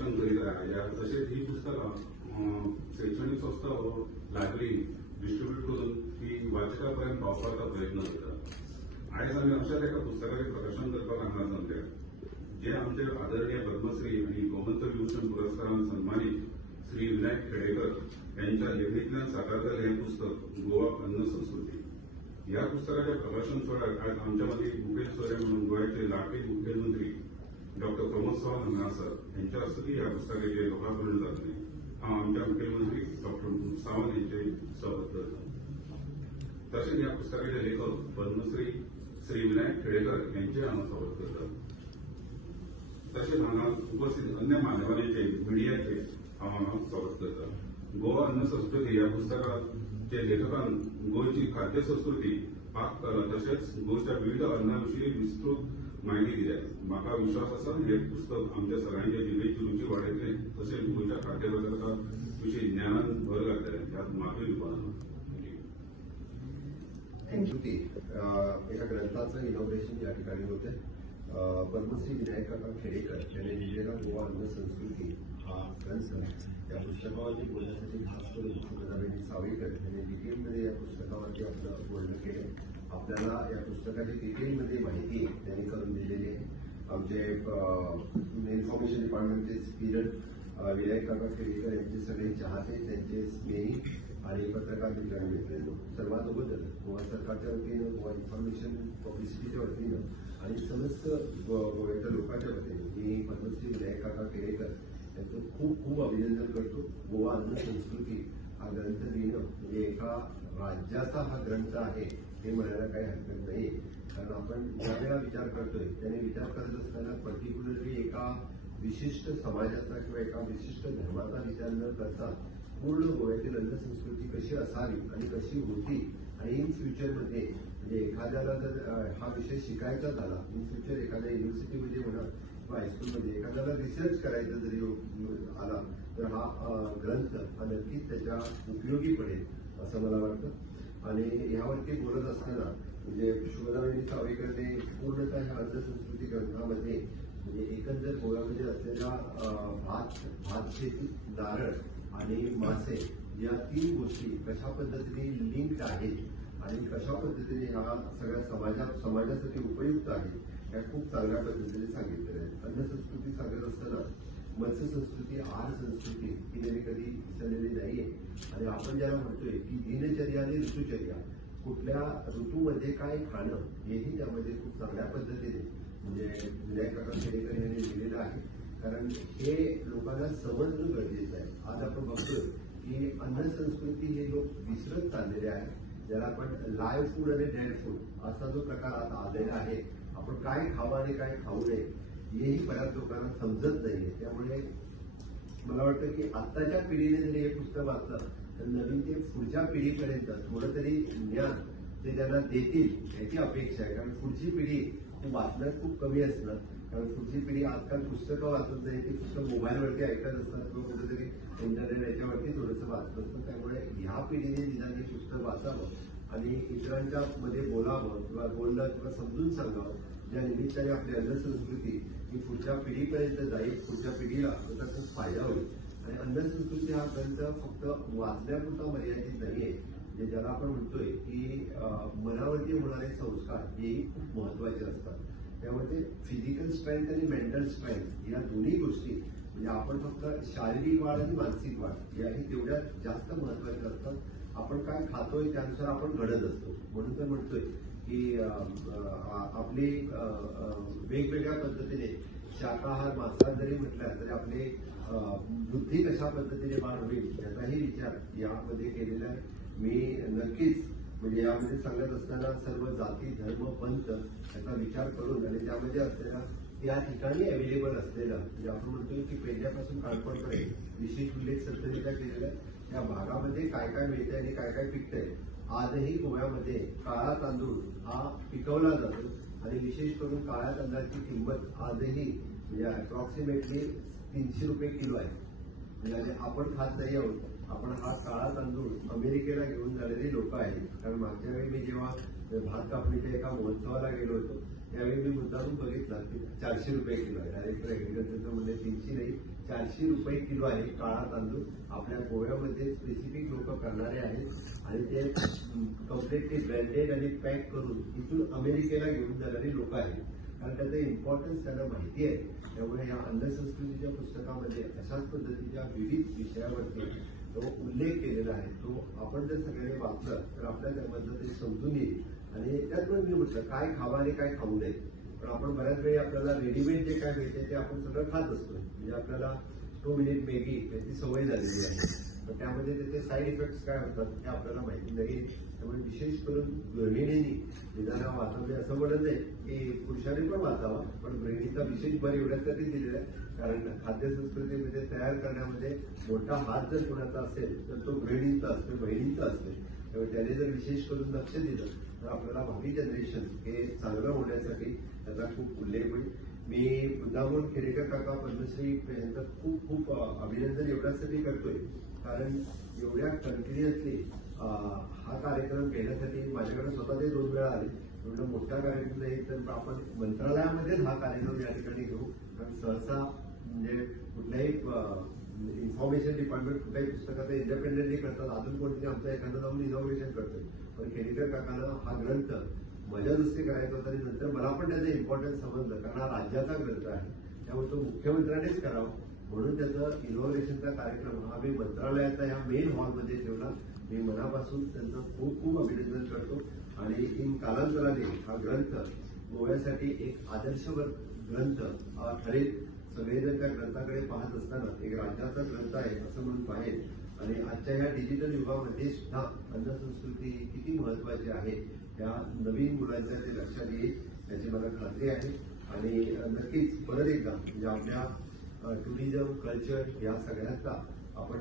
प्रकाशन करीत आहे. तसेच ही पुस्तकं शैक्षणिक संस्था व लायब्ररी डिस्ट्रीब्यूट करून ती वाचकापर्यंत पावपाचा प्रयत्न करतात. आयज आम्ही अशाच एका पुस्तकाचे प्रकाशन करपाक हांगा जमले, जे आमचे आदरणीय पद्मश्री आणि गोमंतक विभूषण पुरस्कारान सन्मानित श्री विनायक खेडेकर यांच्या लेखणीतल्यान साकार जालें हे पुस्तक गोवा अन्न संस्कृती. या पुस्तकाच्या प्रकाशन सोहळ्यात आज आमच्या मध्ये मुखेल सोयरे म्हणून गोव्याचे लाडके मुख्यमंत्री डॉक्टर प्रमोद सावंत हांगा आसात. यांच्या हस्तुकी ह्या पुस्तकाचे लोकार्पण जातले. हांव आमच्या मुख्यमंत्री डॉक्टर सावंत यांचे स्वागत करता. तसेच या पुस्तकाचे लेखक पद्मश्री श्री विनायक खेडेकर यांचे हांव स्वागत करता. तसेच हांगा उपस्थित अन्य मान्यवरांचे मिडियाचे हांव स्वागत करता. गोवा अन्न संस्कृती या पुस्तकाचे लेखकान गोंयची खाद्य संस्कृती, पाककला तसेच गोंयच्या विविध अन्नाविषयी विस्तृत माहिती दिली आहे. म्हाका विश्वास आसा हे पुस्तक आमच्या सगळ्यांच्या जिभेची रुची वाडयतले, तसेच गोंयच्या खाद्यपदार्थाविषयी ज्ञानात भर घालतले, यात माफी दिवपाना. संस्कृती एका ग्रंथाचं इनॉग्रेशन या ठिकाणी होते. पद्मश्री विनायक खेडेकर यांनी लिहिलेला गोवा अन्न संस्कृती हा ग्रंथ, या पुस्तकावरती बोलण्यासाठी खास करून सुगंधाबाई सावळीकर यांनी डिटेलमध्ये या पुस्तकावरती आपलं बोलणं केलं. आपल्याला या पुस्तकाची डिटेलमध्ये माहिती त्यांनी करून दिलेली आहे. आमचे इन्फॉर्मेशन डिपार्टमेंटचे स्पिरिट विनायक खेडेकर यांचे सगळे चाहते, त्यांचे स्नेही आणि पत्रकार मित्रांनी मिळालेलो सर्वात अगोदर गोवा सरकारच्या वतीनं, गोवा इन्फॉर्मेशन पब्लिसिटीच्या वतीनं आणि समस्त गोव्याच्या लोकांच्या वतीनं मी पद्मश्री विनायक खेडेकर यांचं खूप खूप अभिनंदन करतो. गोवा अन्न संस्कृती हा ग्रंथ लिहिणं म्हणजे एका राज्याचा हा ग्रंथ आहे हे म्हणायला काही हरकत नाही. कारण आपण ज्यावेळेला विचार करतोय त्याने विचार करत असताना पर्टिक्युलरली एका विशिष्ट समाजाचा किंवा एका विशिष्ट धर्माचा विचार न करता पूर्ण गोव्यातील अन्न संस्कृती कशी असावी आणि कशी होती आणि इन फ्युचरमध्ये म्हणजे एखाद्याला जर हा विषय शिकायचा झाला, इन फ्युचर एखाद्या युनिव्हर्सिटीमध्ये म्हणा किंवा हायस्कूलमध्ये एखाद्याला रिसर्च करायचा जरी आला तर हा ग्रंथ हा नक्कीच त्याच्या उपयोगी पडेल असं मला वाटतं. आणि ह्यावरती बोलत असताना म्हणजे सुगंधाबाई सावळीकरने पूर्णतः ह्या अन्न संस्कृती ग्रंथामध्ये म्हणजे एकंदर गोव्यामध्ये असलेल्या भात शेती, नारळ आणि मासे या 3 गोष्टी कशा पद्धतीने लिंक्ड आहेत आणि कशा पद्धतीने ह्या सगळ्या समाजासाठी उपयुक्त आहेत या खूप चांगल्या पद्धतीने सांगितलेल्या आहेत. अन्न संस्कृती सांगत असताना मत्स्य संस्कृती, आहार संस्कृती ही त्यांनी कधी विसरलेली नाहीये. आणि आपण ज्याला म्हणतोय की दिनचर्या आणि ऋतुचर्या, कुठल्या ऋतूमध्ये काय खाणं हेही त्यामध्ये खूप चांगल्या पद्धतीने म्हणजे विनायक खेडेकर यांनी लिहिलेलं आहे. कारण हे लोकांना समजणं गरजेचं आहे. आज आपण बघतोय की अन्न संस्कृती हे लोक विसरत चाललेले आहेत. ज्याला आपण लाईव्ह फूड आणि डेड फूड असा जो प्रकार आता आलेला आहे, आपण काय खावं आणि काय खाऊ नये हेही बऱ्याच लोकांना समजत नाहीये. त्यामुळे मला वाटतं की आत्ताच्या पिढीने जरी हे पुस्तक वाचलं तर नवीन ते पुढच्या पिढीपर्यंत थोडं तरी ज्ञान ते त्यांना देतील याची अपेक्षा आहे. कारण पुढची पिढी वाचण्यात खूप कमी असणार. कारण पुढची पिढी आजकाल पुस्तकं वाचत नाही, ती पुस्तक मोबाईलवरती ऐकत असतात किंवा कुठेतरी इंटरनेट याच्यावरती थोडंसं वाचत असतं. त्यामुळे ह्या पिढीने निदान हे पुस्तक वाचावं आणि इतरांच्या मध्ये बोलावं किंवा बोललं किंवा समजून सांगावं, ज्या निमित्ताने आपली अन्न संस्कृती ही पुढच्या पिढीपर्यंत जाईल, पुढच्या पिढीला त्याचा खूप फायदा होईल. आणि अन्न संस्कृती हा ग्रंथ फक्त वाचण्यापुरता मर्यादित नाहीये. म्हणजे ज्याला आपण म्हणतोय की मनावरती होणारे संस्कार हेही खूप महत्वाचे असतात. त्यामध्ये फिजिकल स्ट्रेंथ आणि मेंटल स्ट्रेंथ या दोन्ही गोष्टी म्हणजे आपण फक्त शारीरिक वाढ आणि मानसिक वाढ याही तेवढ्या जास्त महत्वाच्या असतात. आपण काय खातोय त्यानुसार आपण घडत असतो. म्हणून तर म्हणतोय की आपली वेगवेगळ्या पद्धतीने शाकाहार मांसाहार जरी म्हटलं तरी आपले बुद्धी कशा पद्धतीने वाढ होईल याचाही विचार यामध्ये केलेला आहे. मी नक्कीच म्हणजे यामध्ये सांगत असताना सर्व जाती, धर्म, पंथ याचा विचार करून आणि त्यामध्ये असलेला या ठिकाणी अवेलेबल असलेलं म्हणजे आपण म्हणतोय की पहिल्यापासून काळपणपर्यंत विशेष उल्लेख संतरीचा केलेला आहे. या भागामध्ये काय काय मिळतंय आणि काय काय पिकतंय. आजही गोव्यामध्ये काळा तांदूळ हा पिकवला जातो आणि विशेष करून काळ्या तांदळाची किंमत आजही म्हणजे अप्रॉक्सिमेटली 300 रुपये किलो आहे. म्हणजे आपण खात नाही आहोत. आपण हा काळा तांदूळ अमेरिकेला घेऊन जाणारे लोक आहेत. कारण मागच्या वेळी मी जेव्हा भात कापणीच्या एका महोत्सवाला गेलो होतो यावेळी मी मुद्दाम बघितलं की 400 रुपये किलो आहे. डायरेक्टर ऍग्रिकल्चरचं म्हणजे 300 नाही 400 रुपये किलो आहे काळा तांदूळ. आपल्या गोव्यामध्ये स्पेसिफिक लोक करणारे आहेत आणि ते कम्प्लिटली ब्रँडेड आणि पॅक करून इथून अमेरिकेला घेऊन जाणारी लोक आहेत. कारण त्याचं इम्पॉर्टन्स त्यांना माहिती आहे. त्यामुळे या अन्न संस्कृतीच्या पुस्तकामध्ये अशाच पद्धतीच्या विविध विषयावरती तो उल्लेख केलेला आहे. तो आपण जर सगळ्यांनी वाचलं तर आपल्या त्यामधलं ते समजून येईल. आणि त्यात पण मी म्हटलं काय खावं आणि काय खाऊ नये. पण आपण बऱ्याच वेळी आपल्याला रेडीमेड जे काय मिळते ते आपण सगळं खात असतो. म्हणजे आपल्याला 2 मिनिट मॅगी याची सवय झालेली आहे. पण त्यामध्ये त्याचे साईड इफेक्ट्स काय होतात हे आपल्याला माहिती नाही. त्यामुळे विशेष करून गृहिणींनी निदान वाचवले असं म्हणत नाही की पुरुषांनी पण वाचावा, पण गृहिणीचा विशेष भर एवढ्यासाठी दिलेला आहे कारण खाद्यसंस्कृतीमध्ये तयार करण्यामध्ये मोठा हात जर कोणाचा असेल तर तो गृहिणींचा असतो, बहिणींचा असतो. त्यामुळे त्याने जर विशेष करून लक्ष दिलं तर आपल्याला भावी जनरेशन हे चांगलं होण्यासाठी त्याचा खूप उल्लेख होईल. मी मुद्दामून खेडेकर काका पद्मश्री यांचं खूप खूप अभिनंदन एवढ्यासाठी करतोय कारण एवढ्या कंटिन्युअसली हा कार्यक्रम घेण्यासाठी माझ्याकडे स्वतः ते 2 वेळा आले. एवढा मोठा कार्यक्रम नाही तर आपण मंत्रालयामध्येच हा कार्यक्रम या ठिकाणी घेऊ. कारण सहसा म्हणजे कुठल्याही इन्फॉर्मेशन डिपार्टमेंट कुठल्याही पुस्तकाचं इंडिपेंडेंटली करतात. अजून कोणतरी आमचा एखादा जाऊन इनॉग्रेशन करतोय. पण खेडेकर काकांना हा ग्रंथ मजा दुसरी करायचा होता आणि नंतर मला पण त्याचं इम्पॉर्टन्स समजलं कारण हा राज्याचा ग्रंथ आहे. त्यामुळे तो मुख्यमंत्र्यांनीच करावा म्हणून त्याचं इनॉग्रेशनचा कार्यक्रम हा मी मंत्रालयाचा या मेन हॉलमध्ये ठेवला. मी मनापासून त्यांचं खूप खूप अभिनंदन करतो. आणि इन कालांतराने हा ग्रंथ गोव्यासाठी एक आदर्शवर ग्रंथ ठरेल. सगळेजण त्या ग्रंथाकडे पाहत असताना एक राज्याचा ग्रंथ आहे असं म्हणून पाहेल. आणि आजच्या या डिजिटल युगामध्ये सुद्धा अन्न संस्कृती किती महत्वाची आहे त्या नवीन मुलांच्या ते लक्षात येईल याची मला खात्री आहे. आणि नक्कीच परत एकदा म्हणजे आपल्या टुरिझम कल्चर या सगळ्यांचा आपण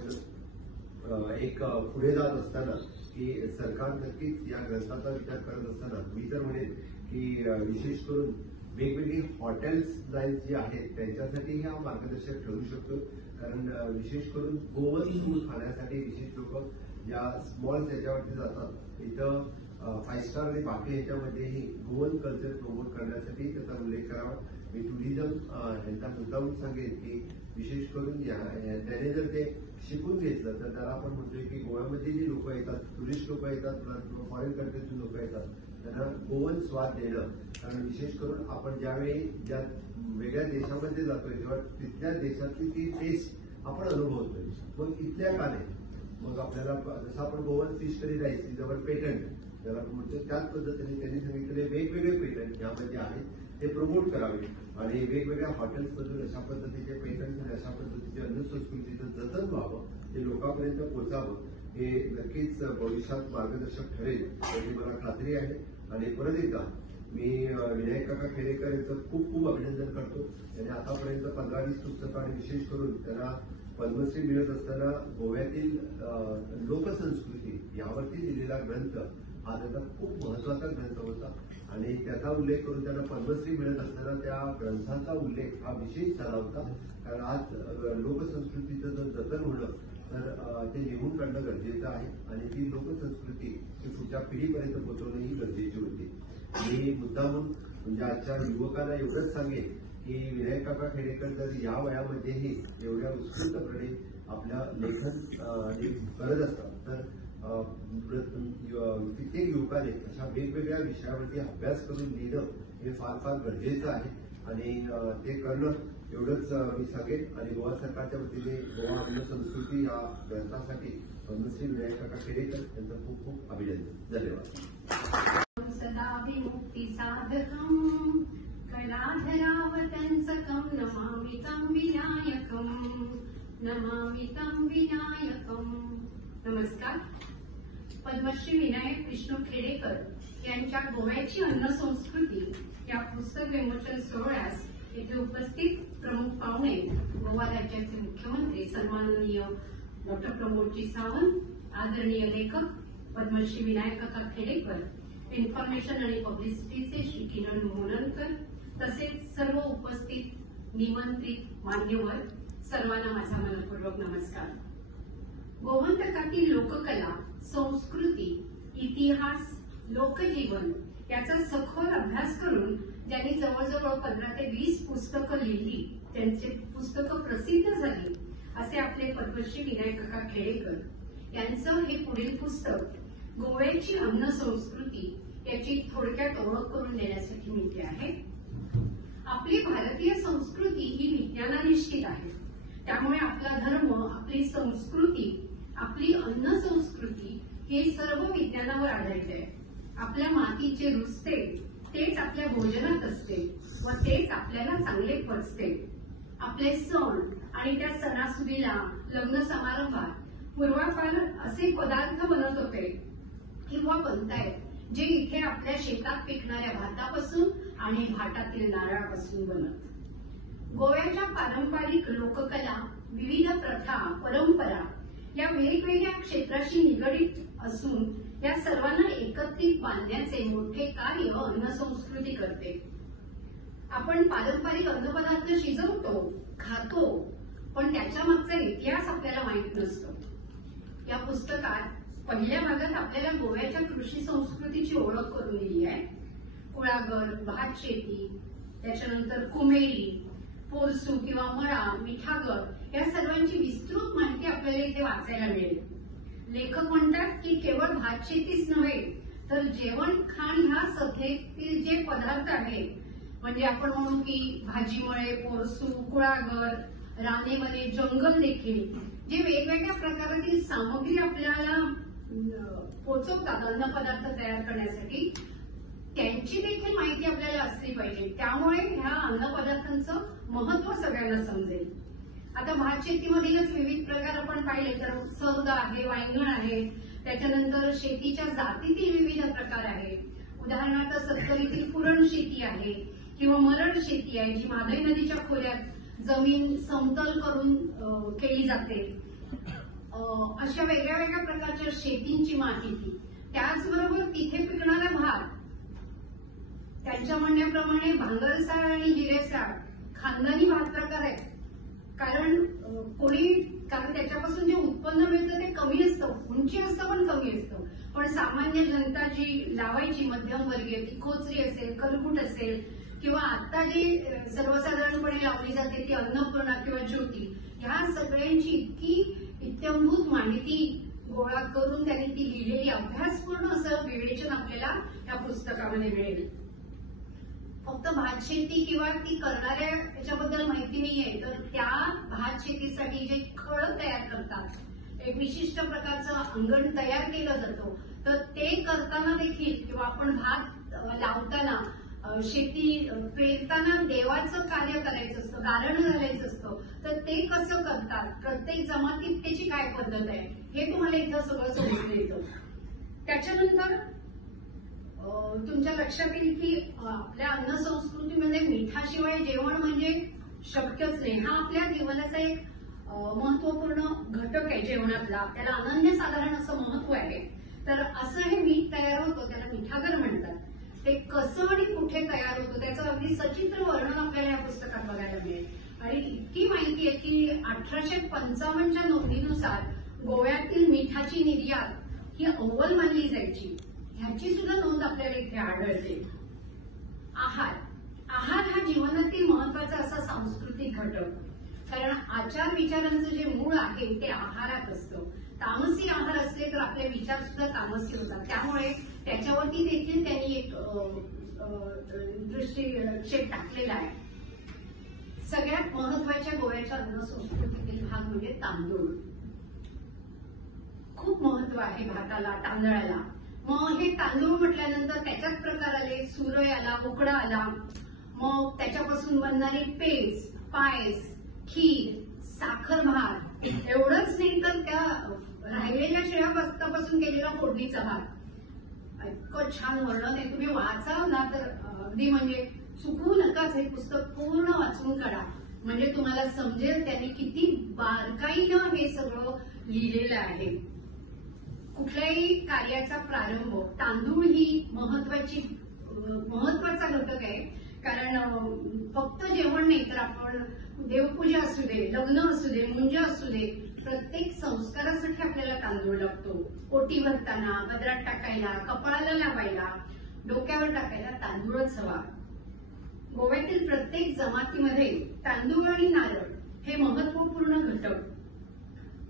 एक पुढे जात असताना की सरकार नक्कीच या ग्रंथाचा विचार करत असताना मी तर म्हणेन की विशेष करून वेगवेगळी हॉटेल्स लाईन्स जी आहेत त्यांच्यासाठी हा मार्गदर्शक ठरू शकतो. कारण विशेष करून गोवन फूड खाण्यासाठी विशेष लोक ज्या स्मॉल याच्यावरती जातात इथं 5 स्टार आणि बाकी ह्याच्यामध्येही गोवन कल्चर प्रमोट करण्यासाठी त्याचा उल्लेख करावा. मी टुरिझम यांचा मुद्दाहून सांगेन की विशेष करून त्याने जर ते शिकून घेतलं तर त्याला आपण म्हणतोय की गोव्यामध्ये जी लोक येतात, टुरिस्ट लोक येतात, फॉरेन कंट्रीतून लोक येतात त्यांना गोवन स्वाद देणं. कारण विशेष करून आपण ज्यावेळी ज्या वेगळ्या देशामध्ये जातोय तेव्हा तिथल्या देशातली ती टेस्ट आपण अनुभवतोय. मग इथल्या का नाही मग आपल्याला जसं आपण गोवन फिश करी राईस जवळ पेटंट ज्याला आपण म्हणतो त्याच पद्धतीने त्यांनी सांगितलेले वेगवेगळे पेटंट यामध्ये आहेत ते प्रमोट करावे. आणि वेगवेगळ्या हॉटेल्समधून अशा पद्धतीचे पेटंट आणि अशा पद्धतीचे अन्न संस्कृतीचं जतन व्हावं ते लोकांपर्यंत पोहोचावं हे नक्कीच भविष्यात मार्गदर्शक ठरेल याची मला खात्री आहे. आणि परत एकदा मी विनायक काका खेडेकर यांचं खूप खूप अभिनंदन करतो. त्यांनी आतापर्यंत 15-20 पुस्तकं आणि विशेष करून त्यांना पद्मश्री मिळत असताना गोव्यातील लोकसंस्कृती यावरती दिलेला ग्रंथ हा त्याचा खूप महत्वाचा ग्रंथ होता. आणि त्याचा उल्लेख करून त्यांना पद्मश्री मिळत असताना त्या ग्रंथाचा उल्लेख हा विशेष झाला होता. कारण आज लोकसंस्कृतीचं जर जतन होणं तर ते लिहून काढणं गरजेचं आहे आणि ती लोकसंस्कृती ही पुढच्या पिढीपर्यंत पोहोचवणं ही गरजेची होती. मी मुद्दामून म्हणजे आजच्या युवकांना एवढंच सांगेन की विनायक काका खेडेकर जर या वयामध्येही एवढ्या उत्स्फूर्तपणे आपल्या लेखन करत असतात तर कित्येक युवकाने अशा वेगवेगळ्या विषयावरती अभ्यास करून लिहिणं हे फार फार गरजेचं आहे. आणि ते करणं एवढंच मी सांगेन. आणि गोवा सरकारच्या वतीने गोवा अन्न संस्कृती या ग्रंथासाठी पद्मश्री विनायक काका खेडेकर यांचं खूप खूप अभिनंदन. धन्यवाद. सदाभिमुक्ती साधकम् कलाधरावतंसकम् नमामि तं विनायकम् नमामि तं विनायकम्. नमस्कार. पद्मश्री विनायक विष्णू खेडेकर यांच्या गोव्याची अन्न संस्कृती या पुस्तक विमोचन सोहळ्यास येथे उपस्थित प्रमुख पाहुणे गोवा राज्याचे मुख्यमंत्री सन्माननीय डॉक्टर प्रमोदजी सावंत, आदरणीय लेखक पद्मश्री विनायक काका खेडेकर, इन्फॉर्मेशन आणि पब्लिसिटीचे श्री किरण मोहनकर तसेच सर्व उपस्थित निमंत्रित मान्यवर सर्वांना माझा मनपूर्वक नमस्कार. गोमंतकातील लोककला, संस्कृती, इतिहास, लोकजीवन याचा सखोल अभ्यास करून ज्यांनी जवळजवळ 15 ते 20 पुस्तकं लिहिली, त्यांची पुस्तकं प्रसिद्ध झाली, असे आपले पद्मश्री विनायक काका खेडेकर यांचं हे पुढील पुस्तक गोव्याची अन्न संस्कृती याची थोडक्यात ओळख करून देण्यासाठी मिळते आहे. आपली भारतीय संस्कृती ही विज्ञानाधिष्ठित आहे. त्यामुळे आपला धर्म, आपली संस्कृती, आपली अन्न संस्कृती हे सर्व विज्ञानावर आधारित आहे. आपल्या मातीचे रुजते तेच आपल्या भोजनात असते व तेच आपल्याला चांगले पचते. आपले सण आणि त्या सणासुदीला, लग्न समारंभात पूर्वापार असे पदार्थ बनत होते किंवा बनतायत जे इथे आपल्या शेतात पिकणाऱ्या भातापासून आणि भाटातील नारळापासून बनत. गोव्याच्या पारंपरिक लोककला, विविध प्रथा, परंपरा या वेगवेगळ्या क्षेत्राशी निगडीत असून या सर्वांना एकत्रित बांधण्याचे मोठे कार्य अन्न संस्कृती करते. आपण पारंपरिक अन्नपदार्थ शिजवतो, खातो, पण त्याच्या मागचा इतिहास आपल्याला माहित नसतो. या पुस्तकात पहिल्या भागात आपल्याला गोव्याच्या कृषी संस्कृतीची ओळख करून दिली आहे. कुळागर, भात शेती, त्याच्यानंतर कुमेरी, पोरसू किंवा मळा, मिठागर या सर्वांची विस्तृत माहिती आपल्याला इथे वाचायला मिळेल. लेखक म्हणतात की केवळ भात शेतीच नव्हे तर जेवण खाण ह्या सभेतील जे पदार्थ आहेत, म्हणजे आपण म्हणू की भाजीमळे, पोरसू, कुळागर, रानेवने, जंगल देखील, जे वेगवेगळ्या प्रकारातील सामग्री आपल्याला पोचवतात अन्नपदार्थ तयार करण्यासाठी, त्यांची देखील माहिती आपल्याला असली पाहिजे. त्यामुळे ह्या अन्नपदार्थांचं महत्व सगळ्यांना समजेल. आता भात शेतीमधीलच विविध प्रकार आपण पाहिले तर सर्ग आहे, वांगण आहे, त्याच्यानंतर शेतीच्या जातीतील विविध प्रकार आहेत. उदाहरणार्थ सत्तरीतील पुरण शेती आहे किंवा मरण शेती आहे, जी माधवी नदीच्या खोऱ्यात जमीन समतल करून केली जाते. अशा वेगळ्या वेगळ्या प्रकारच्या शेतींची माहिती, त्याचबरोबर तिथे पिकणारा भात, त्यांच्या म्हणण्याप्रमाणे भांगरसाळ आणि हिरेसाळ खानदानी भात प्रकार आहेत. कारण त्याच्यापासून जे उत्पन्न मिळतं ते कमी असतं, उंची असतं पण कमी असतं. पण सामान्य जनता जी लावायची, मध्यमवर्गीय, ती खोचरी असेल, करकुट असेल किंवा आता जी सर्वसाधारणपणे लावली जाते ती अन्नपूर्णा किंवा ज्योती, ह्या सगळ्यांची इतकी इत्यंभूत माहिती गोळा करून त्यांनी ती लिहिलेली अभ्यासपूर्ण असं विवेचन आपल्याला या पुस्तकामध्ये मिळेल. फक्त भात शेती किंवा ती करणाऱ्या याच्याबद्दल माहिती नाहीये, तर त्या भात शेतीसाठी जे खळ तयार करतात, एक विशिष्ट प्रकारचं अंगण तयार केलं जातं, तर ते करताना देखील किंवा आपण भात लावताना, शेती पेरताना देवाचं कार्य करायचं असतं, गारण घालायचं असतं, तर ते कसं करतात, प्रत्येक जमातीत त्याची काय पद्धत आहे, हे तुम्हाला इथं सगळं समजून येतं. त्याच्यानंतर तुमच्या लक्षात येईल की आपल्या अन्न संस्कृतीमध्ये मिठाशिवाय जेवण म्हणजे शक्यच नाही. हा आपल्या जीवनाचा एक महत्वपूर्ण घटक आहे जेवणातला, त्याला अनन्यसाधारण असं महत्व आहे. तर असं हे मीठ तयार होतं, त्याला मिठागर म्हणतात. ते कसं आणि कुठे तयार होतं त्याचं अगदी सचित्र वर्णन आपल्याला या पुस्तकात बघायला मिळेल. आणि इतकी माहिती आहे की 1855च्या नोंदीनुसार गोव्यातील मिठाची निर्यात ही अव्वल मानली जायची, ह्याची सुद्धा नोंद आपल्याला इथे आढळते. आहार हा जीवनातील महत्वाचा असा सांस्कृतिक घटक, कारण आचार विचारांचं जे मूळ आहे ते आहारात असतं. तामसी आहार असले तर आपले विचार सुद्धा तामसी होतात. त्यामुळे त्याच्यावरती देखील त्यांनी एक दृष्टिक्षेप टाकलेला आहे. सगळ्यात महत्वाच्या गोव्याच्या अन्न संस्कृतीतील भाग म्हणजे तांदूळ. खूप महत्व आहे भाताला, तांदळाला. मग हे तांदूळ म्हटल्यानंतर त्याच्यात प्रकार आले, सुरई आला, उकडा आला, मग त्याच्यापासून बनणारे पेज, पायस, खीर, साखर भात, एवढंच नाही तर त्या राहिलेल्या शिळ्या भातापासून केलेला फोडणीचा भात. इतकं छान वर्णन आहे, तुम्ही वाचाल ना तर अगदी म्हणजे चुकवू नकाच. हे पुस्तक पूर्ण वाचून काढा, म्हणजे तुम्हाला समजेल त्यांनी किती बारकाईनं हे सगळं लिहिलेलं आहे. कुठल्याही कार्याचा प्रारंभ तांदूळ ही महत्वाचा घटक आहे. कारण फक्त जेवण नाही तर आपण देवपूजा असू दे, लग्न असू दे, मुंज असू दे, प्रत्येक संस्कारासाठी आपल्याला तांदूळ लागतो. ओटी भरताना, पदरात टाकायला, कपाळाला लावायला, डोक्यावर टाकायला तांदूळच हवा. गोव्यातील प्रत्येक जमातीमध्ये तांदूळ आणि नारळ हे महत्वपूर्ण घटक,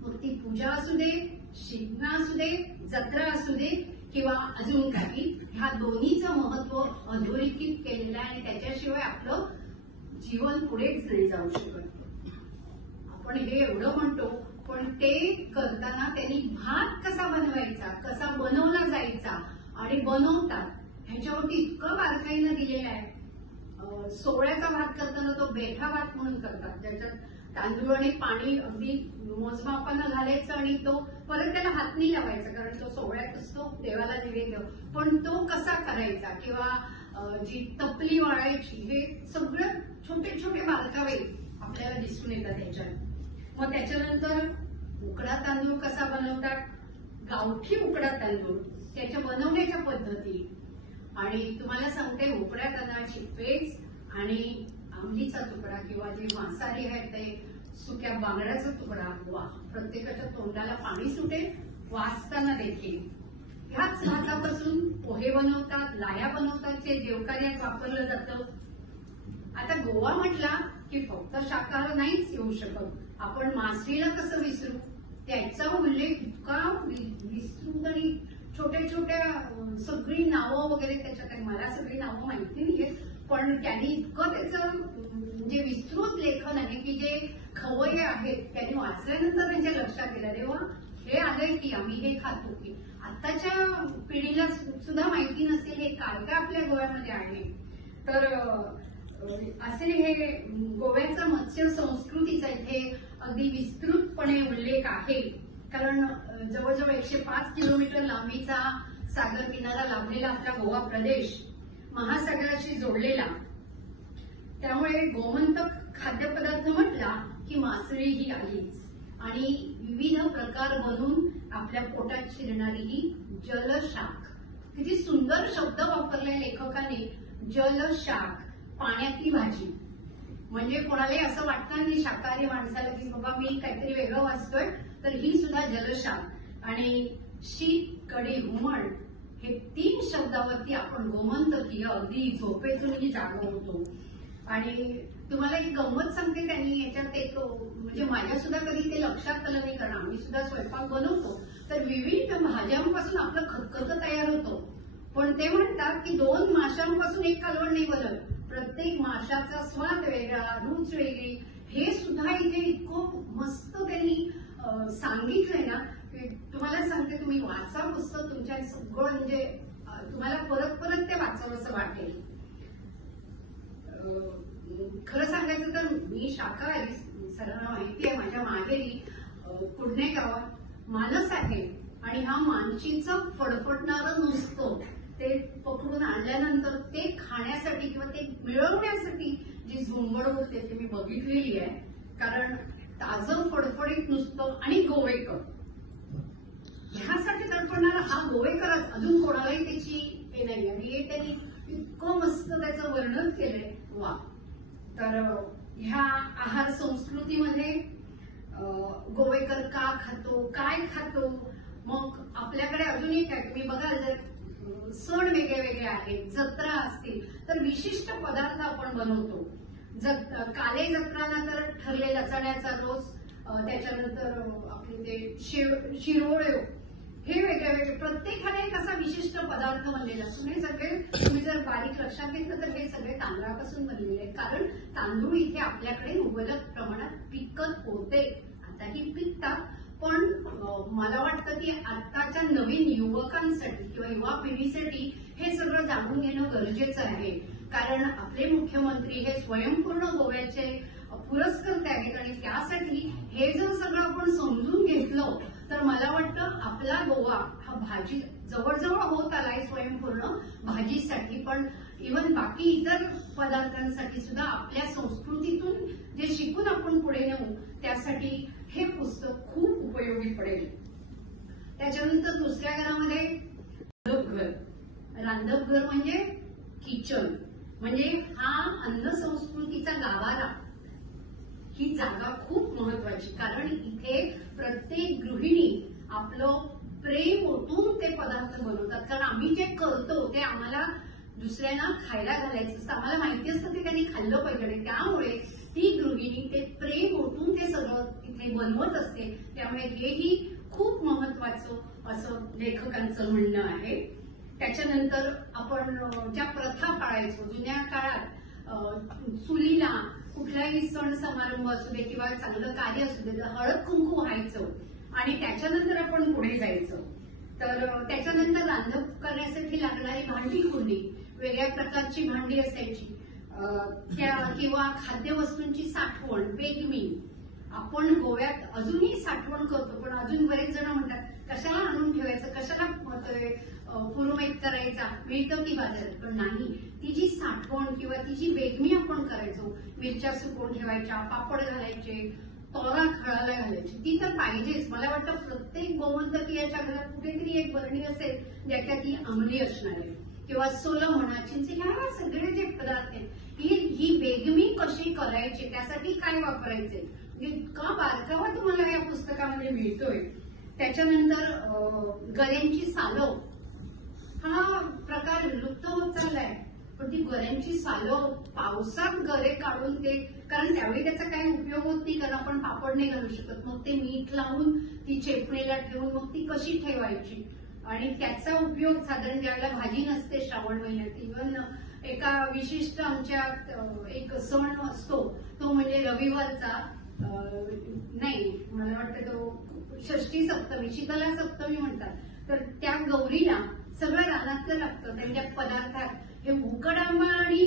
मग ती पूजा असू दे, शिगना असू दे, जत्रा असू दे किंवा अजून काही, ह्या दोन्हीचं महत्व अधोरेखित केलेलं आहे आणि त्याच्याशिवाय आपलं जीवन पुढेच नाही जाऊ शकत. आपण हे एवढं म्हणतो, पण ते करताना त्यांनी भात कसा बनवायचा, कसा बनवला जायचा आणि बनवतात ह्याच्यावरती इतकं बारकाईनं दिलेलं आहे. सोहळ्याचा भात करताना तो बेठा भात म्हणून करतात, ज्याच्यात तांदूळ आणि पाणी अगदी मोजमापानं घालायचं आणि तो परत त्याला हात नाही लावायचा, कारण तो सोहळ्यात असतो, देवाला नैवेद्य. पण तो कसा करायचा किंवा जी तपली वाळायची, हे सगळं छोटे छोटे बारकावे आपल्याला दिसून येतात त्याच्यात. मग त्याच्यानंतर उकडा तांदूळ कसा बनवतात, गावठी उकडा तांदूळ, त्याच्या बनवण्याच्या पद्धती, आणि तुम्हाला सांगते उकड्या तांदळाची पेज आणि आंबलीचा तुकडा किंवा जे मांसाहारी आहेत ते सुक्या बांगड्याचा तुकडा, वा, प्रत्येकाच्या तोंडाला पाणी सुटेल वाचताना देखील. ह्याच भातापासून पोहे बनवतात, लाह्या बनवतात, जे देवकार्यात वापरलं जातं. आता गोवा म्हटला की फक्त शाकाहार नाहीच येऊ शकत, आपण मासळीला कसं विसरू, त्याचा उल्लेख इतका विस्तृत आणि छोट्या छोट्या सगळी नावं वगैरे त्याच्यात आहे. मला सगळी नावं माहिती नाहीये, पण त्यांनी इतकं त्याचं म्हणजे विस्तृत लेखन आहे की जे खवय्ये आहेत त्यांनी वाचल्यानंतर त्यांच्या लक्षात येईल, अरे वा, हे आलंय की आम्ही हे खातो की. आताच्या पिढीला सुद्धा माहिती नसेल हे काय काय आपल्या गोव्यामध्ये आहे. तर असे हे गोव्याचा मत्स्य संस्कृतीचा इथे अगदी विस्तृतपणे उल्लेख आहे, कारण जवळजवळ 105 किलोमीटर लांबीचा सागर किनारा लाभलेला आपला गोवा प्रदेश महासागराशी जोडलेला, त्यामुळे गोमंतक खाद्यपदार्थ म्हटला की मासळी ही आलीच, आणि विविध प्रकार बनवून आपल्या पोटात शिरणारी ही जलशाक. किती सुंदर शब्द वापरलाय लेखकाने, जलशाक, पाण्यातली भाजी. म्हणजे कोणालाही असं वाटणार नाही शाकाहारी माणसाला की बाबा मी काहीतरी वेगळं वाचतोय, तर ही सुद्धा जलशाक. आणि शीत, कढी, हुमण हे 3 शब्दावरती आपण गोमंतकीय अगदी झोपेतूनही जागा होतो. आणि तुम्हाला एक गंमत सांगते, त्यांनी याच्यात एक म्हणजे माझ्या सुद्धा कधी ते लक्षात आलं नाही, कारण आम्ही सुद्धा स्वयंपाक बनवतो तर विविध भाज्यांपासून आपलं खतखत तयार होतो, पण ते म्हणतात की 2 माशांपासून एक कालवण नाही बनत, प्रत्येक माशाचा स्वाद वेगळा, रूच वेगळी. हे सुद्धा इथे इतकं मस्त त्यांनी सांगितलंय ना, तुम्हाला सांगते, तुम्ही वाचा पुस्तक, तुमच्या सगळं म्हणजे तुम्हाला परत परत ते वाचावं असं वाटेल. खरं सांगायचं तर मी शाकाहारी, सर्वांना माहिती आहे, माझ्या माहेरी कुडणे गावात मानस आहे, आणि हा मानशीचं फडफडणारं नुसतं ते पकडून आणल्यानंतर ते खाण्यासाठी किंवा ते मिळवण्यासाठी जी झुंबड होते ती मी बघितलेली आहे. कारण ताजं फडफडीत नुसतं आणि गोवेकर, ह्यासाठी तडफडणारा हा गोवेकरच, अजून कोणालाही त्याची हे नाही. आणि हे त्यांनी इतकं मस्त त्याचं वर्णन केलंय, वा. तर ह्या आहार संस्कृतीमध्ये गोवेकर का खातो, काय खातो, मग आपल्याकडे अजून एक आहे, तुम्ही बघाल जर सण वेगळे वेगळे आहेत, जत्रा असतील तर विशिष्ट पदार्थ आपण बनवतो. काले जत्राला तर ठरलेला चण्याचा रोज, त्याच्यानंतर आपले ते शिरोळे, हे वेगळे वेगळे, प्रत्येकाने एक असा विशिष्ट पदार्थ बनलेला असतो. हे सगळे तुम्ही जर बारीक लक्षात घेतलं तर हे सगळे तांदळापासून बनलेले आहेत, कारण तांदूळ इथे आपल्याकडे मुबलक प्रमाणात पिकत होते, आताही पिकतात. पण मला वाटतं की आताच्या नवीन युवकांसाठी किंवा युवा पिढीसाठी हे सगळं जाणून घेणं गरजेचं आहे, कारण आपले मुख्यमंत्री हे स्वयंपूर्ण गोव्याचे पुरस्कर्ते आहेत, आणि त्यासाठी हे जर सगळं आपण समजून घेतलं तर मला वाटतं आपला गोवा हा भाजी जवळजवळ होत आलाय स्वयंपूर्ण भाजीसाठी, पण इव्हन बाकी इतर पदार्थांसाठी सुद्धा आपल्या संस्कृतीतून जे शिकून आपण पुढे नेऊ त्यासाठी हे पुस्तक खूप उपयोगी पडेल. त्याच्यानंतर दुसऱ्या घरामध्ये रांधपघर. रांधपघर म्हणजे किचन, म्हणजे हा अन्न संस्कृतीचा गाभारा, ही जागा खूप महत्वाची, कारण इथे प्रत्येक गृहिणी आपलं प्रेम ओतून ते पदार्थ बनवतात. कारण आम्ही जे करतो ते आम्हाला दुसऱ्यांना खायला घालायचं असतं. आम्हाला माहिती असतं ते त्यांनी खाल्लं पाहिजे आणि त्यामुळे ती गृहिणी ते प्रेम ओतून ते सगळं तिथे बनवत असते. त्यामुळे हेही खूप महत्वाचं असं लेखकांचं म्हणणं आहे. त्याच्यानंतर आपण ज्या प्रथा पाळायचो जुन्या काळात, चुलीला कुठलाही सण समारंभ असू दे किंवा चांगलं कार्य असू दे तर हळद कुंकू व्हायचं आणि त्याच्यानंतर आपण पुढे जायचं. तर त्याच्यानंतर रांधण करण्यासाठी लागणारी भांडी कुंडी, वेगळ्या प्रकारची भांडी असायची, किंवा खाद्यवस्तूंची साठवण, बेगमी. आपण गोव्यात अजूनही साठवण करतो, पण अजून बरेच जण म्हणतात कशाला आणून ठेवायचं, कशाला पुरुमेत करायचा, मिळतं की बाजारात. पण नाही, ती जी साठवण किंवा ती जी बेगमी आपण करायचो, मिरच्या सुकवून ठेवायच्या, पापड घालायचे, तोरा खळाला घालायची, ती तर पाहिजेच. मला वाटतं प्रत्येक गोमंतकीयाच्या घरात कुठेतरी एक बरणी असेल ज्याच्यात ती अंमली असणार आहे, किंवा सोलं म्हणा, चिंच, ह्या सगळे जे पदार्थ आहेत ही बेगमी कशी करायची, त्यासाठी काय वापरायचे, इतका बारकावा तुम्हाला या पुस्तकामध्ये मिळतोय. त्याच्यानंतर गऱ्यांची सालं, हा प्रकार विलुप्त होत चाललाय, पण ती गऱ्यांची सालं पावसात गरे काढून ते, कारण त्यावेळी त्याचा काही उपयोग होत नाही, कारण आपण पापड नाही घालू शकत, मग ते मीठ लावून ती चेपणीला ठेवून मग ती कशी ठेवायची. आणि त्याचा उपयोग साधारण ज्यावेळेला भाजी नसते श्रावण महिन्यात, इव्हन एका विशिष्ट आमच्यात एक सण असतो तो म्हणजे रविवारचा, नाही मला वाटतं तो षष्ठी सप्तमी, शीतला सप्तमी म्हणतात. तर त्या गौरीला सगळं रानातलं लागतं, त्यांच्या पदार्थात हे उकड आंबा आणि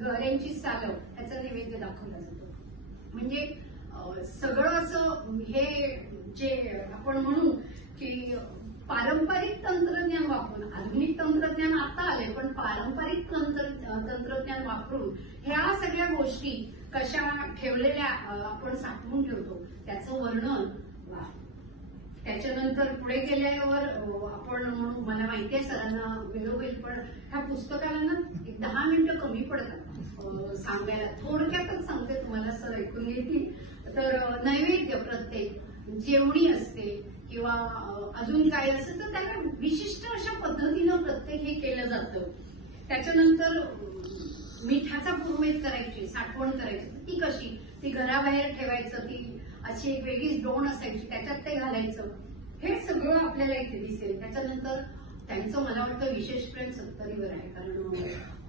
गऱ्यांची सालं याचा नैवेद्य दाखवला जातो. म्हणजे सगळं असं हे जे आपण म्हणू की पारंपरिक तंत्रज्ञान वापरून, आधुनिक तंत्रज्ञान आता आले पण पारंपरिक तंत्रज्ञान वापरून ह्या सगळ्या गोष्टी कशा ठेवलेल्या आपण साठवून ठेवतो त्याचं वर्णन. त्याच्यानंतर पुढे गेल्यावर आपण म्हणू, मला माहिती आहे सरांना वेगळं होईल, पण ह्या पुस्तकाला ना 10 मिनिटं कमी पडतात सांगायला. थोडक्यातच सांगते तुम्हाला, सर ऐकून घेतील. तर नैवेद्य प्रत्येक जेवणी असते किंवा अजून काय असतं तर त्याला विशिष्ट अशा पद्धतीनं प्रत्येक हे केलं जातं. त्याच्यानंतर मिठाचा पुरवेत करायची, साठवण करायची, ती कशी, ती घराबाहेर ठेवायचं, ती अशी एक वेगळीच डोण असायची त्याच्यात ते घालायचं, हे सगळं आपल्याला इथे दिसेल. त्याच्यानंतर त्यांचं मला वाटतं विशेष प्रेम सत्तरीवर आहे, कारण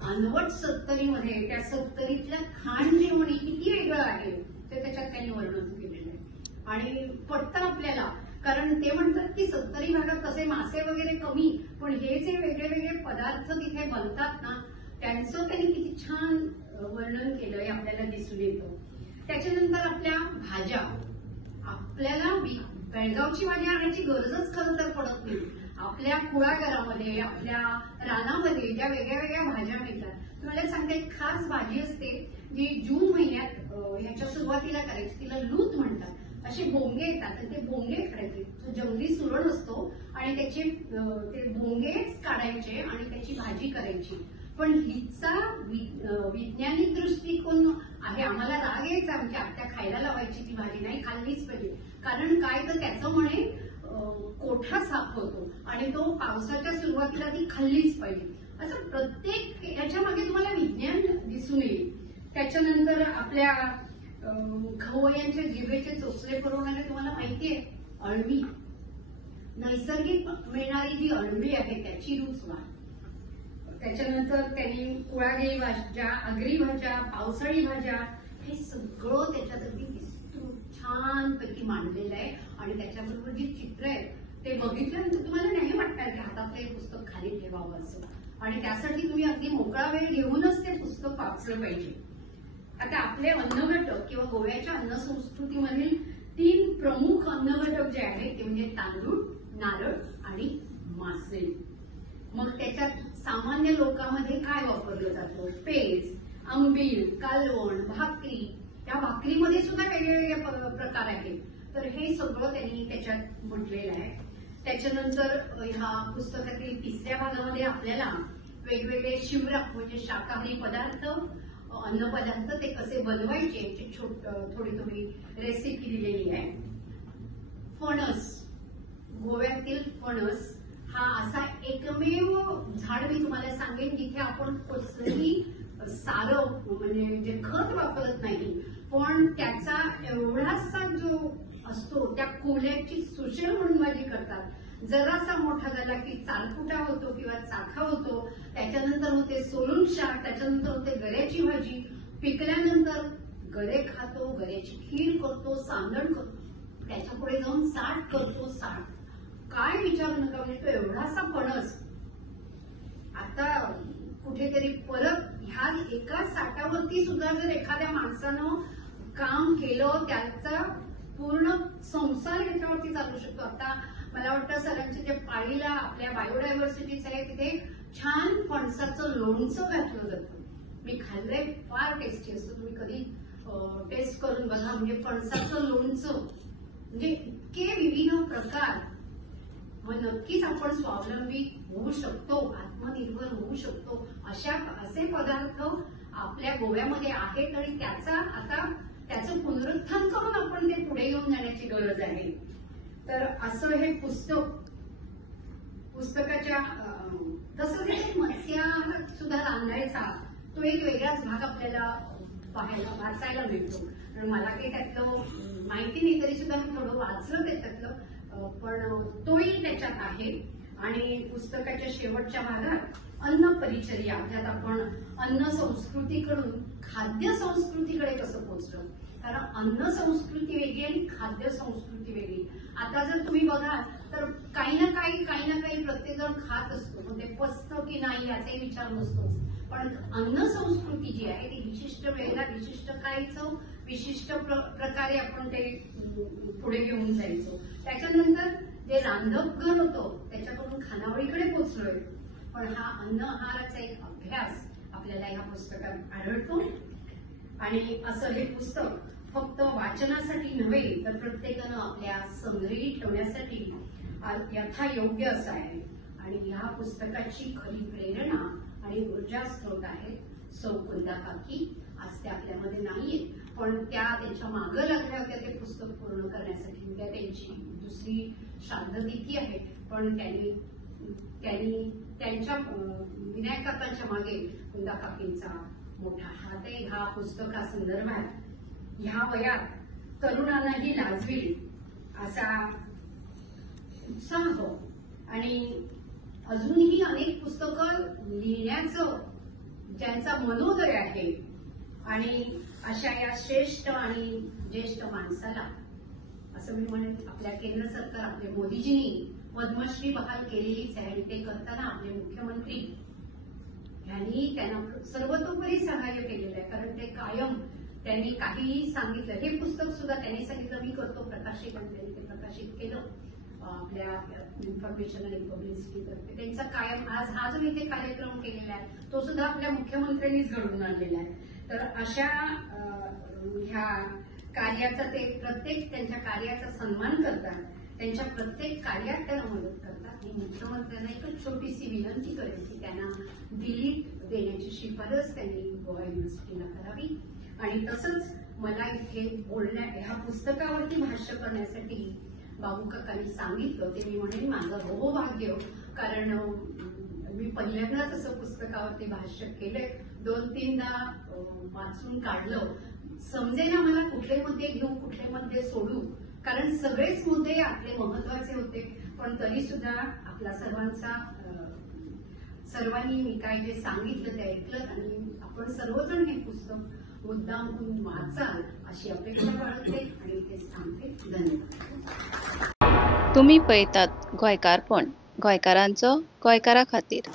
अनवट सत्तरीमध्ये त्या सत्तरीतल्या खाण जेवणी किती वेगळं आहे ते त्याच्यात त्यांनी वर्णन केलेलं आहे. आणि पटतं आपल्याला, कारण ते म्हणतात की सत्तरी भागात तसे मासे वगैरे कमी, पण हे जे वेगळे वेगळे पदार्थ तिथे बनतात ना त्यांचं त्यांनी किती छान वर्णन केलंय आपल्याला दिसून येतं. त्याच्यानंतर आपल्या भाज्या, आपल्याला बेळगावची भाजी आणायची गरजच खरं तर पडत नाही. आपल्या कुळागरामध्ये, आपल्या रानामध्ये ज्या वेगळ्या वेगळ्या भाज्या मिळतात. तुम्हाला सांगते एक खास भाजी असते जी जून महिन्यात ह्याच्या सुरुवातीला करायची, तिला लूत म्हणतात. असे भोंगे येतात आणि ते भोंगे खायचे, तो जंगली सुरण असतो आणि त्याचे ते भोंगेच काढायचे आणि त्याची भाजी करायची. पण हिचा वैज्ञानिक दृष्टिकोन आहे. आम्हाला राग यायचा, आमच्या आत्या खायला लावायची ती भाजी, नाही खाल्लीच पाहिजे. कारण काय तर त्याचं म्हणे कोठा साफ होतो आणि तो पावसाच्या सुरुवातीला ती खाल्लीच पाहिजे. असं प्रत्येक याच्या मागे तुम्हाला विज्ञान दिसून येईल. त्याच्यानंतर आपल्या खवय्यांच्या जिभेचे चोचले पुरवणारे तुम्हाला माहिती आहे अळवी, नैसर्गिक मिळणारी जी अळवी आहे त्याची रूच वाढ. त्याच्यानंतर त्यांनी कुळागरी भाज्या, आगरी भाज्या, पावसाळी भाज्या, हे सगळं त्याच्यात अगदी विस्तृत छानपैकी मांडलेलं आहे. आणि त्याच्याबरोबर जी चित्र आहेत ते बघितल्यानंतर तुम्हाला नाही वाटणार की हातातलं हे पुस्तक खाली ठेवावं असं, आणि त्यासाठी तुम्ही अगदी मोकळा वेळ घेऊनच ते पुस्तक वाचलं पाहिजे. आता आपले अन्नघटक किंवा गोव्याच्या अन्न संस्कृतीमधील 3 प्रमुख अन्नघटक जे आहेत ते म्हणजे तांदूळ, नारळ आणि मासे. मग त्याच्यात सामान्य लोकांमध्ये काय वापरलं जातं, पेज, आंबील, कालवण, भाकरी. त्या भाकरीमध्ये सुद्धा वेगवेगळे प्रकार आहेत. तर हे सगळं त्यांनी त्याच्यात म्हटलेलं आहे. त्याच्यानंतर ह्या पुस्तकातील 3ऱ्या भागामध्ये आपल्याला वेगवेगळे शिवराक म्हणजे शाकाहारी पदार्थ, अन्नपदार्थ ते कसे बनवायचे याची थोडी थोडी रेसिपी दिलेली आहे. फणस, गोव्यातील फणस हा असा एकमेव झाड मी तुम्हाला सांगेन जिथे आपण कसलंही सारं म्हणजे जे खत वापरत नाही, पण त्याचा एवढासा जो असतो त्या कोल्याची सुशेळ म्हणून माझी करतात. जरासा मोठा झाला की चालकुटा होतो किंवा चाखा होतो, त्याच्यानंतर होते सोलून शाक, त्याच्यानंतर होते गऱ्याची भाजी, पिकल्यानंतर गरे खातो, गऱ्याची खीर करतो, सांदण करतो, त्याच्या पुढे जाऊन साठ करतो. साठ काय विचारू नका, म्हणजे तो एवढासा फणस आता कुठेतरी परत ह्या एका साठावरती सुद्धा जर एखाद्या माणसानं काम केलं, त्याचा पूर्ण संसार याच्यावरती चालू शकतो. आता मला वाटतं सरांचे जे पाळीला आपल्या बायोडायव्हर्सिटीच आहे तिथे छान फणसाचं लोणचं घातलं जातं. मी खाल्लंय, फार टेस्टी असतं. तुम्ही कधी टेस्ट करून बघा. म्हणजे फणसाचं लोणचं म्हणजे इतके विविध प्रकार. मग नक्कीच आपण स्वावलंबी होऊ शकतो, आत्मनिर्भर होऊ शकतो. असे पदार्थ आपल्या गोव्यामध्ये आहेत आणि त्याचं पुनरुत्थान करून आपण ते पुढे घेऊन जाण्याची गरज आहे. तर असं हे पुस्तकाच्या तसंच एक मत्स्य सुद्धा रांधायचा तो एक वेगळाच भाग आपल्याला वाचायला मिळतो. मला काही त्यातलं माहिती नाही तरी सुद्धा मी थोडं वाचलं त्याच्यातलं, पण तोही त्याच्यात आहे. आणि पुस्तकाच्या शेवटच्या भागात अन्न परिचर्या, ज्यात आपण अन्न संस्कृतीकडून खाद्य संस्कृतीकडे कसं पोहोचलं. कारण अन्न संस्कृती वेगळी आणि खाद्य संस्कृती वेगळी. आता जर तुम्ही बघाल तर काही ना काही प्रत्येक जण खात असतो, पण ते पचतं की नाही याचाही विचार नसतोच. पण अन्न संस्कृती जी आहे ती विशिष्ट वेळेला विशिष्ट खायचं, विशिष्ट प्रकारे आपण ते पुढे घेऊन जायचो. त्याच्यानंतर जे रांधपघर होतं त्याच्याकडून खानावळीकडे पोहोचलोय. पण हा अन्न आहाराचा एक अभ्यास आपल्याला या पुस्तकात आढळतो. आणि असं हे पुस्तक फक्त वाचनासाठी नव्हे तर प्रत्येकानं आपल्या संग्रही ठेवण्यासाठी यथायोग्य असं आहे. आणि ह्या पुस्तकाची खरी प्रेरणा आणि ऊर्जा स्रोत आहे सौ कुंदा काकी. आज त्या आपल्यामध्ये नाहीये, पण त्यांच्या मागं लागल्या होत्या ते पुस्तक पूर्ण करण्यासाठी. उद्या त्यांची दुसरी श्राद्धतिथी आहे, पण त्यांनी त्यांच्या विनायक काकांच्या मागे कुंदा काकींचा मोठा हात आहे. ह्या पुस्तकासंदर्भात ह्या वयात तरुणांनाही लाजवी असा उत्साह आणि अजूनही अनेक पुस्तकं लिहिण्याचं ज्यांचा मनोदय आहे. आणि अशा या श्रेष्ठ आणि ज्येष्ठ माणसाला असं मी म्हणेन, आपल्या केंद्र सरकार आपले मोदीजींनी पद्मश्री बहाल केलेलीच आहे. आणि ते करताना आपले मुख्यमंत्री यांनी त्यांना सर्वतोपरी सहाय्य केलेलं आहे. कारण ते कायम त्यांनी काहीही सांगितलं, हे पुस्तक सुद्धा त्यांनी सांगितलं मी करतो प्रकाशित, आणि त्यांनी ते प्रकाशित केलं आपल्या इन्फॉर्मेशन आणि पब्लिसिटी तर्फे. त्यांचा कायम आज हा जो इथे कार्यक्रम केलेला आहे तो सुद्धा आपल्या मुख्यमंत्र्यांनीच घडवून आणलेला आहे. तर अशा ह्या कार्याचा ते प्रत्येक त्यांच्या कार्याचा सन्मान करतात, त्यांच्या प्रत्येक कार्यात त्यांना मदत करतात. मी मुख्यमंत्र्यांना एक छोटीशी विनंती करेन की त्यांना डिलीट देण्याची शिफारस त्यांनी गोवा युनिव्हर्सिटीला करावी. आणि तसंच मला इथे ह्या पुस्तकावरती भाष्य करण्यासाठी बाबू काकांनी सांगितलं ते मी म्हणेन माझं भाग्य. कारण मी पहिल्यांदाच असं पुस्तकावरती भाष्य केलंय. 2-3दा वाचून काढलं, समजेना मला कुठले मुद्दे घेऊ कुठले मुद्दे सोडू. कारण सगळेच मुद्दे आपले महत्वाचे होते, पण तरी सुद्धा आपला सर्वांनी मी काय जे सांगितलं ते ऐकलं आणि आपण सर्वजण हे पुस्तक मुद्दामहून वाचाल अशी अपेक्षा बाळगते आणि इथेच थांबते. धन्यवाद. तुम्ही पळयतात गोंयकारपण, गोंयकारांचो गोंयकारा खातीर.